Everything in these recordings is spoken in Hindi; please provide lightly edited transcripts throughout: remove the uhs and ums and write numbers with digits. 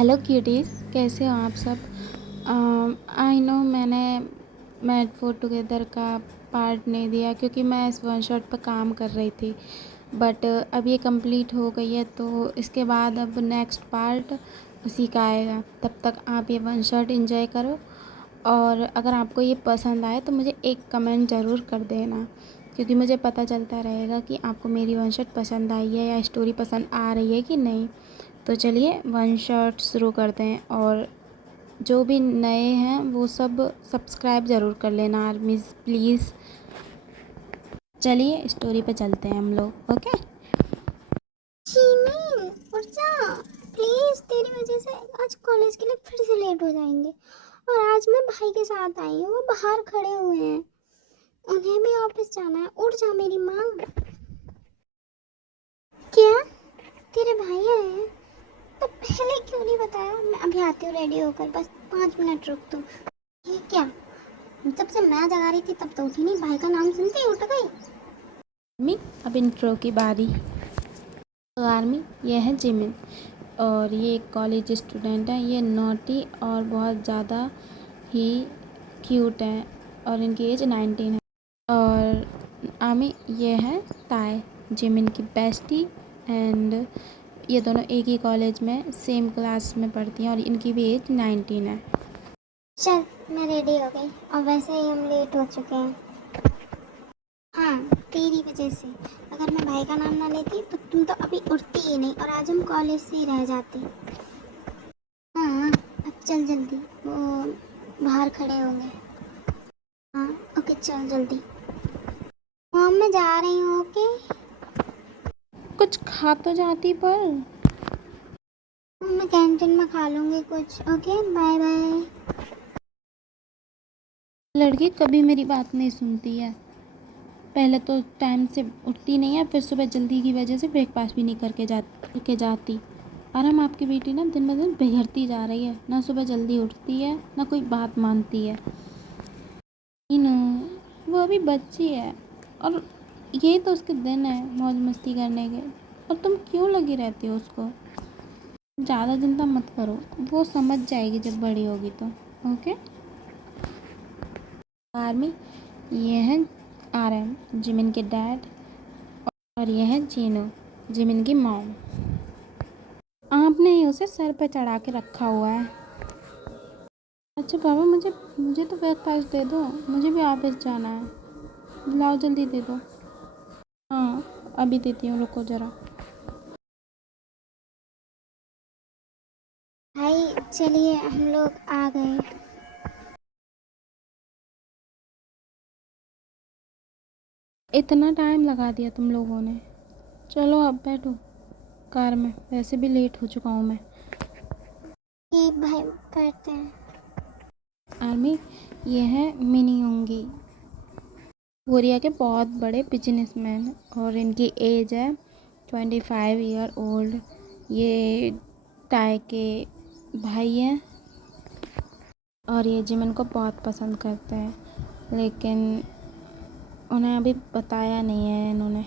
हेलो क्यूटीज, कैसे हो आप सब। आई नो मैंने मेड फॉर टुगेदर का पार्ट नहीं दिया क्योंकि मैं इस वन शॉट पर काम कर रही थी। बट अब ये कंप्लीट हो गई है तो इसके बाद अब नेक्स्ट पार्ट उसी का आएगा। तब तक आप ये वन शॉट एंजॉय करो और अगर आपको ये पसंद आए तो मुझे एक कमेंट ज़रूर कर देना, क्योंकि मुझे पता चलता रहेगा कि आपको मेरी वन शॉट पसंद आई है या स्टोरी पसंद आ रही है कि नहीं। तो चलिए वन शॉट शुरू करते हैं और जो भी नए हैं वो सब सब्सक्राइब ज़रूर कर लेना आर्मीज़ प्लीज़। चलिए स्टोरी पे चलते हैं हम लोग। ओके जीमिन उठ जा प्लीज। तेरी वजह से आज कॉलेज के लिए फिर से लेट हो जाएंगे। और आज मैं भाई के साथ आई हूँ, वो बाहर खड़े हुए हैं, उन्हें भी ऑफिस जाना है। उठ जा मेरी माँ। क्या तेरे भाई आए हैं? तो पहले क्यों नहीं बताया? मैं अभी आती हूँ रेडी होकर, बस 5 मिनट रुक तू। ये क्या, जब से मैं जगा रही थी तब तो उठी नहीं, भाई का नाम सुनते ही उठ गई। आर्मी, अब इंट्रो की बारी। तो आर्मी, ये है जिमिन और ये एक कॉलेज स्टूडेंट है। ये नोटी और बहुत ज़्यादा ही क्यूट है और इनकी एज 19 है। और आर्मी, ये है ताई, जिमिन की बेस्टी। एंड ये दोनों एक ही कॉलेज में सेम क्लास में पढ़ती हैं और इनकी भी एज 19 है। चल मैं रेडी हो गई, और वैसे ही हम लेट हो चुके हैं। हाँ, तेरी वजह से। अगर मैं भाई का नाम ना लेती तो तुम तो अभी उठती ही नहीं और आज हम कॉलेज से ही रह जाते। हाँ, अब चल जल्दी, वो बाहर खड़े होंगे। हाँ ओके, चल जल्दी। मॉम मैं जा रही हूँ। ओके कुछ खा तो जाती पर। मैं कैंटीन में खा लूँगी कुछ। Okay bye bye. लड़की कभी मेरी बात नहीं सुनती है। पहले तो टाइम से उठती नहीं है, फिर सुबह जल्दी की वजह से ब्रेकफास्ट भी नहीं करके जाती। और हम आपकी बेटी ना दिन ब दिन बिगड़ती जा रही है, ना सुबह जल्दी उठती है ना कोई बात मानती है। नो, वो अभी बच्ची है और यही तो उसके दिन है मौज मस्ती करने के। और तुम क्यों लगी रहती हो उसको। ज़्यादा चिंता मत करो, वो समझ जाएगी जब बड़ी होगी तो। ओके आर्मी, ये है आरएम, जिमिन के डैड। और ये है जीनू, जिमिन की मॉम। आपने ही उसे सर पे चढ़ा के रखा हुआ है। अच्छा पापा, मुझे मुझे तो ब्रेकफास्ट दे दो, मुझे भी ऑफिस जाना है। लाओ जल्दी दे दो। हाँ अभी देती हूँ, रुको ज़रा। भाई चलिए हम लोग आ गए। इतना टाइम लगा दिया तुम लोगों ने। चलो अब बैठो कार में, वैसे भी लेट हो चुका हूँ मैं। ठीक भाई, बैठते हैं। आर्मी, ये है मिनी होंगी, कोरिया के बहुत बड़े बिजनेसमैन और इनकी एज है 25 ईयर ओल्ड। ये ताई के भाई हैं और ये जिमिन को बहुत पसंद करते हैं, लेकिन उन्हें अभी बताया नहीं है इन्होंने।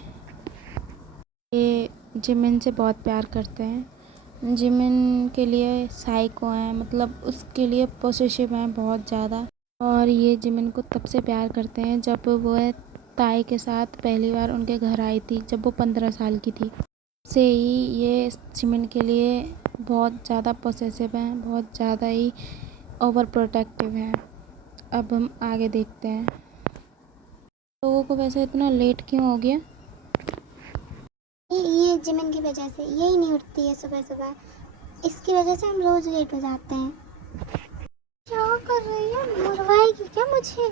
ये जिमिन से बहुत प्यार करते हैं। जिमिन के लिए साइको हैं, मतलब उसके लिए पोसेसिव हैं बहुत ज़्यादा। और ये जिमिन को तब से प्यार करते हैं जब वो ताई के साथ पहली बार उनके घर आई थी, जब वो 15 साल की थी। से ही ये जिमिन के लिए बहुत ज़्यादा पोसेसिव हैं, बहुत ज़्यादा ही ओवर प्रोटेक्टिव हैं। अब हम आगे देखते हैं। लोगों को वैसे इतना लेट क्यों हो गया। ये जिमिन की वजह से, यही नहीं उठती है सुबह सुबह, इसकी वजह से हम रोज लेट हो जाते हैं। क्या कर रही है, मरवाएगी क्या मुझे?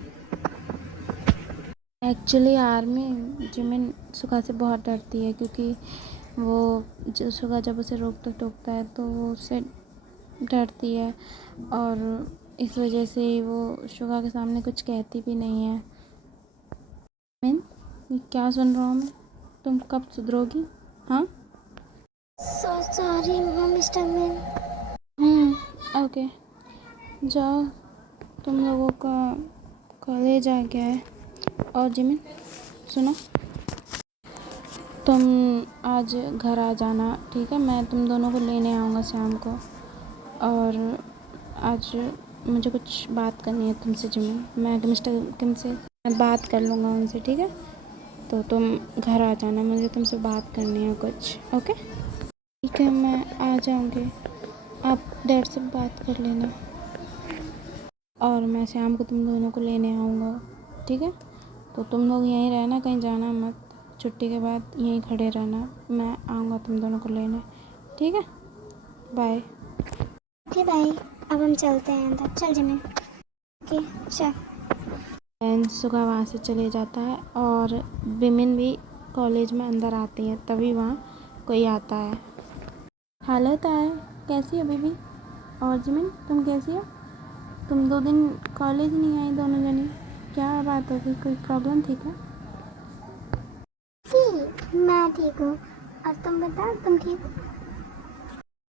एक्चुअली आर्मी, जिमिन सुगा से बहुत डरती है क्योंकि वो जो सुगा जब उसे रोकता टोकता है तो वो उससे डरती है और इस वजह से वो सुगा के सामने कुछ कहती भी नहीं है। मिन, ये क्या सुन रहा हूँ मैं, तुम कब सुधरोगी। हाँ सो सॉरी मिस्टर मिन। ओके, जाओ, तुम लोगों का कॉलेज आ गया है। और जिमिन सुनो, तुम आज घर आ जाना, ठीक है। मैं तुम दोनों को लेने आऊँगा शाम को। और आज मुझे कुछ बात करनी है तुमसे जिमिन। मैं मिस्टर किम से बात कर लूँगा उनसे, ठीक है? तो तुम घर आ जाना, मुझे तुमसे बात करनी है कुछ। ओके ठीक है, मैं आ जाऊँगी, आप डैड से बात कर लेना और मैं शाम को तुम दोनों को लेने आऊँगा, ठीक है? तो तुम लोग यहीं रहना, कहीं जाना मत, छुट्टी के बाद यहीं खड़े रहना, मैं आऊँगा तुम दोनों को लेने, ठीक है? बाय। Okay bye. अब हम चलते हैं अंदर। चल जिमिन। ओके चल। एंड सुगा वहाँ से चले जाता है और विमेन भी कॉलेज में अंदर आती हैं, तभी वहाँ कोई आता है। हेलो ताया, कैसी हो बेबी? और जिमिन तुम कैसी हो? तुम 2 दिन कॉलेज नहीं आई दोनों जनी, क्या बात हो गई? कोई प्रॉब्लम थी क्या? मैं ठीक हूँ। और तुम बताओ, तुम ठीक हो?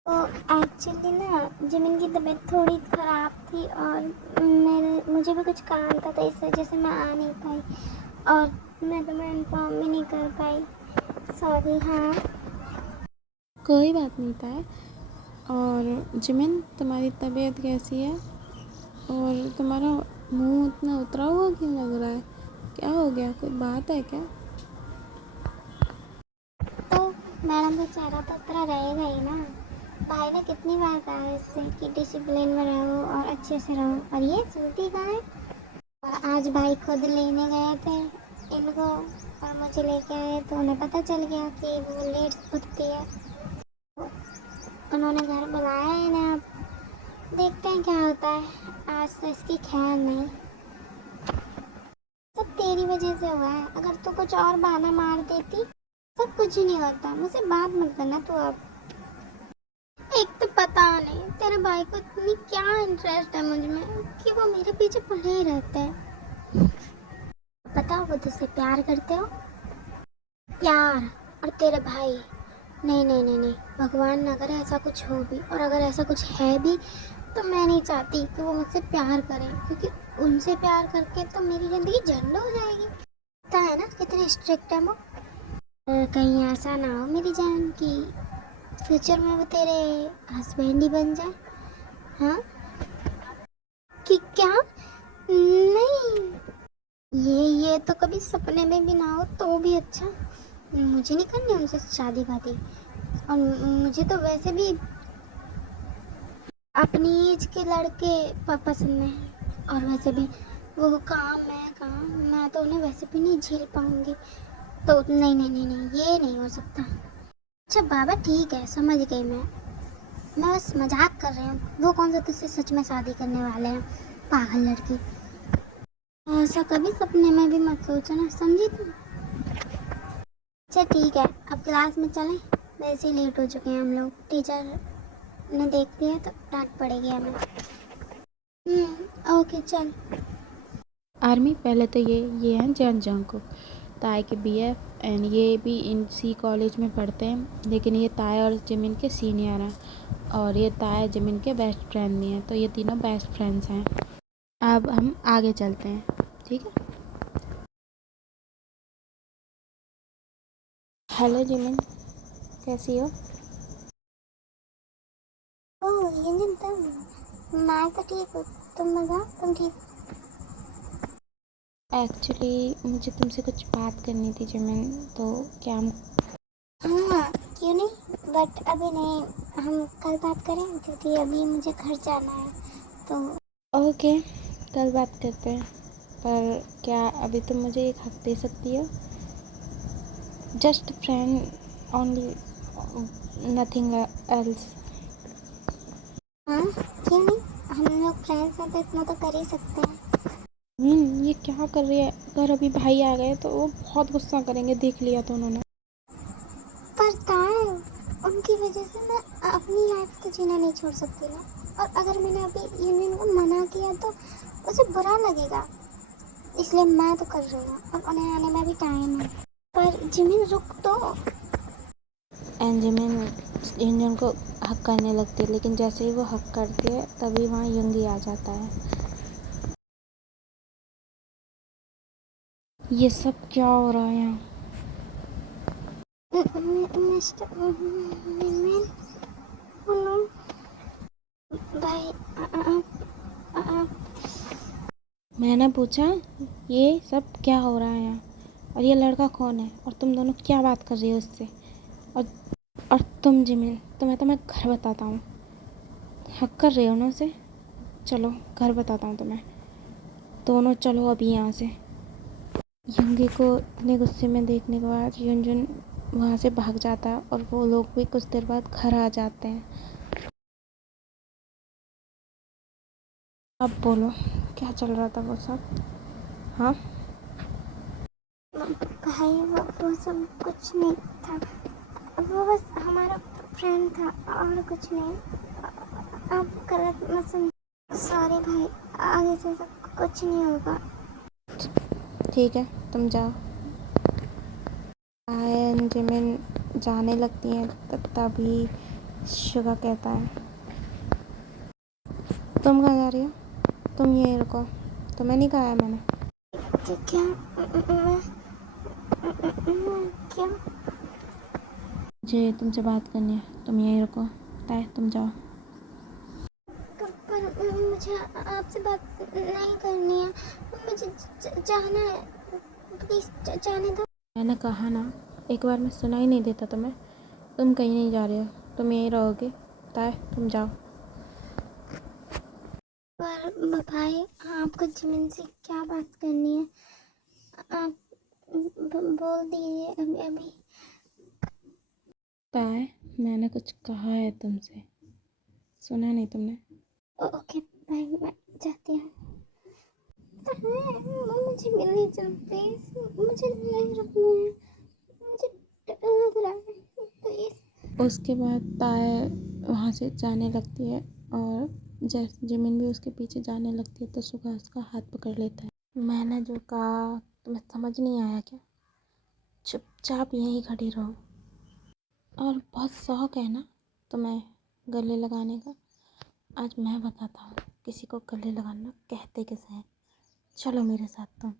तो एक्चुअली ना जिमिन की तबीयत थोड़ी ख़राब थी और मुझे भी कुछ काम था, तो इस वजह से मैं आ नहीं पाई और मैं तुम्हें इन्फॉर्म भी नहीं कर पाई। सॉरी। हाँ कोई बात नहीं ताया। और जिमिन तुम्हारी तबीयत कैसी है? और तुम्हारा मुंह इतना उतरा हुआ क्यों लग रहा है? क्या हो गया, कोई बात है क्या? तो मैडम का चेहरा तो उतरा रहेगा ही ना। भाई ने कितनी बार कहा है इससे कि डिसिप्लिन में रहो और अच्छे से रहो, और ये सुनती कहाँ है। और आज भाई खुद लेने गए थे इनको और मुझे लेके आए, तो उन्हें पता चल गया कि वो लेट उठती है। उन्होंने घर बुलाया है इन्हें। अब देखते हैं क्या होता है। आज तो इसकी खैर नहीं। सब तेरी वजह से हुआ है। अगर तू कुछ और बहाना मार देती सब कुछ ही नहीं होता। मुझसे बात मत करना तू अब। एक तो पता नहीं तेरे भाई को इतनी क्या इंटरेस्ट है मुझ में कि वो मेरे पीछे पड़े ही रहते हैं। पता हो वो तुझसे प्यार करते हो। प्यार और तेरे भाई। नहीं नहीं नहीं नहीं, भगवान ना करे ऐसा कुछ हो भी, और अगर ऐसा कुछ है भी तो मैं नहीं चाहती कि वो मुझसे प्यार करें, क्योंकि उनसे प्यार करके तो मेरी ज़िंदगी झंड हो जाएगी। पता है ना कितने स्ट्रिक्ट है वो। कहीं ऐसा ना हो मेरी जान कि फ्यूचर में वो तेरे हस्बैंड ही बन जाए। हाँ कि क्या? नहीं, ये तो कभी सपने में भी ना हो तो भी अच्छा। मुझे नहीं करनी उनसे शादी वादी, और मुझे तो वैसे भी अपनी एज के लड़के पसंद हैं। और वैसे भी वो काम मैं तो उन्हें वैसे भी नहीं झेल पाऊंगी। तो नहीं नहीं नहीं नहीं, ये नहीं हो सकता। अच्छा बाबा ठीक है, समझ गई मैं बस मजाक कर रही हूँ। वो कौन सा तुझसे सच में शादी करने वाले हैं, पागल लड़की। ऐसा कभी सपने में भी मत सोचना, समझी तुम? अच्छा ठीक है, अब क्लास में चलें। वैसे ही लेट हो चुके हैं हम लोग। टीचर ने देख लिया तो डांट पड़ेगी हमें। ओके चल। आर्मी पहले तो ये हैं जन जंगकुक, ताई के बीएफ, एंड ये भी इसी कॉलेज में पढ़ते हैं, लेकिन ये ताई और जिमिन के सीनियर हैं और ये ताई जिमिन के बेस्ट फ्रेंड भी हैं, तो ये तीनों बेस्ट फ्रेंड्स हैं। अब हम आगे चलते हैं, ठीक है? हेलो जिमिन, कैसी हो? ओह ये तुम। मैं तो ठीक हूँ। तुम बताओ, तुम ठीक हो? एक्चुअली मुझे तुमसे कुछ बात करनी थी जिमिन, तो क्या हम हाँ क्यों नहीं, बट अभी नहीं, हम कल बात करें क्योंकि अभी मुझे घर जाना है। तो ओके कल बात करते हैं, पर क्या अभी तुम मुझे एक हक दे सकती हो? Just friend only, nothing else. हाँ क्यों नहीं, हम लोग फ्रेंड्स हैं तो इतना तो कर ही सकते हैं। ये क्या कर रही है? अगर अभी भाई आ गए तो वो बहुत गुस्सा करेंगे, देख लिया तो उन्होंने। पर तार उनकी वजह से मैं अपनी लाइफ तो जीना नहीं छोड़ सकती ना। और अगर मैंने अभी यूनियन को मना किया तो उसे बुरा लगेगा, इसलिए मैं तो कर रही हूँ और उन्हें आने में भी टाइम है। पर जिमिन रुक तो। एंड जिमिन इंजन को हक करने लगती है, लेकिन जैसे ही वो हक करती है तभी वहाँ यंगी आ जाता है। ये सब क्या हो रहा है यहाँ? मिस्टर जिमिन, मैंने पूछा ये सब क्या हो रहा है यहाँ, और ये लड़का कौन है, और तुम दोनों क्या बात कर रही हो उससे, और और तुम जिमिन, तुम्हें घर बताता हूँ। हक कर रही हो ना उसे? चलो घर बताता हूँ तुम्हें। दोनों चलो अभी यहाँ से। युंगी को इतने गुस्से में देखने के बाद युनजुन वहाँ से भाग जाता है और वो लोग भी कुछ देर बाद घर आ जाते हैं। अब बोलो क्या चल रहा था वो सब? हाँ भाई वो सब कुछ नहीं था, वो बस हमारा फ्रेंड था और कुछ नहीं। आप गलत मत समझ। सॉरी भाई, आगे से सब कुछ नहीं होगा। ठीक है तुम जाओ। आयन जिमिन जाने लगती हैं तभी शुगा कहता है तुम कहाँ जा रही हो? तुम यहीं रुको, तुम्हें नहीं कहा है मैंने? क्या क्या? मुझे तुमसे बात करनी है, तुम यहीं रुको। ताए तुम जाओ। पर मुझे आपसे बात नहीं करनी है, मुझे जाना है। प्लीज जाने दो। मैंने कहा ना, एक बार में सुनाई नहीं देता तुम्हें? तुम कहीं नहीं जा रहे हो, तुम यहीं रहोगे। ताए तुम जाओ। पर भाई आपको जिमिन से क्या बात करनी है? आप बोल दीजिए अभी अभी। ताए मैंने कुछ कहा है तुमसे, सुना नहीं तुमने? ओके भाई, मैं जाती हूँ। मुझे मिलनी चल प्लीज, मुझे नहीं रुकना है, मुझे डर लग रहा है प्लीज। उसके बाद ताए वहाँ से जाने लगती है और जैसे जिमिन भी उसके पीछे जाने लगती है तो सुगा उसका हाथ पकड़ लेता है। मैंने जो कहा तुम्हें समझ नहीं आया क्या? चुपचाप यहीं खड़ी रहो। और बहुत शौक है ना तुम्हें गले लगाने का? आज मैं बताता हूँ किसी को गले लगाना कहते किसे हैं। चलो मेरे साथ तुम।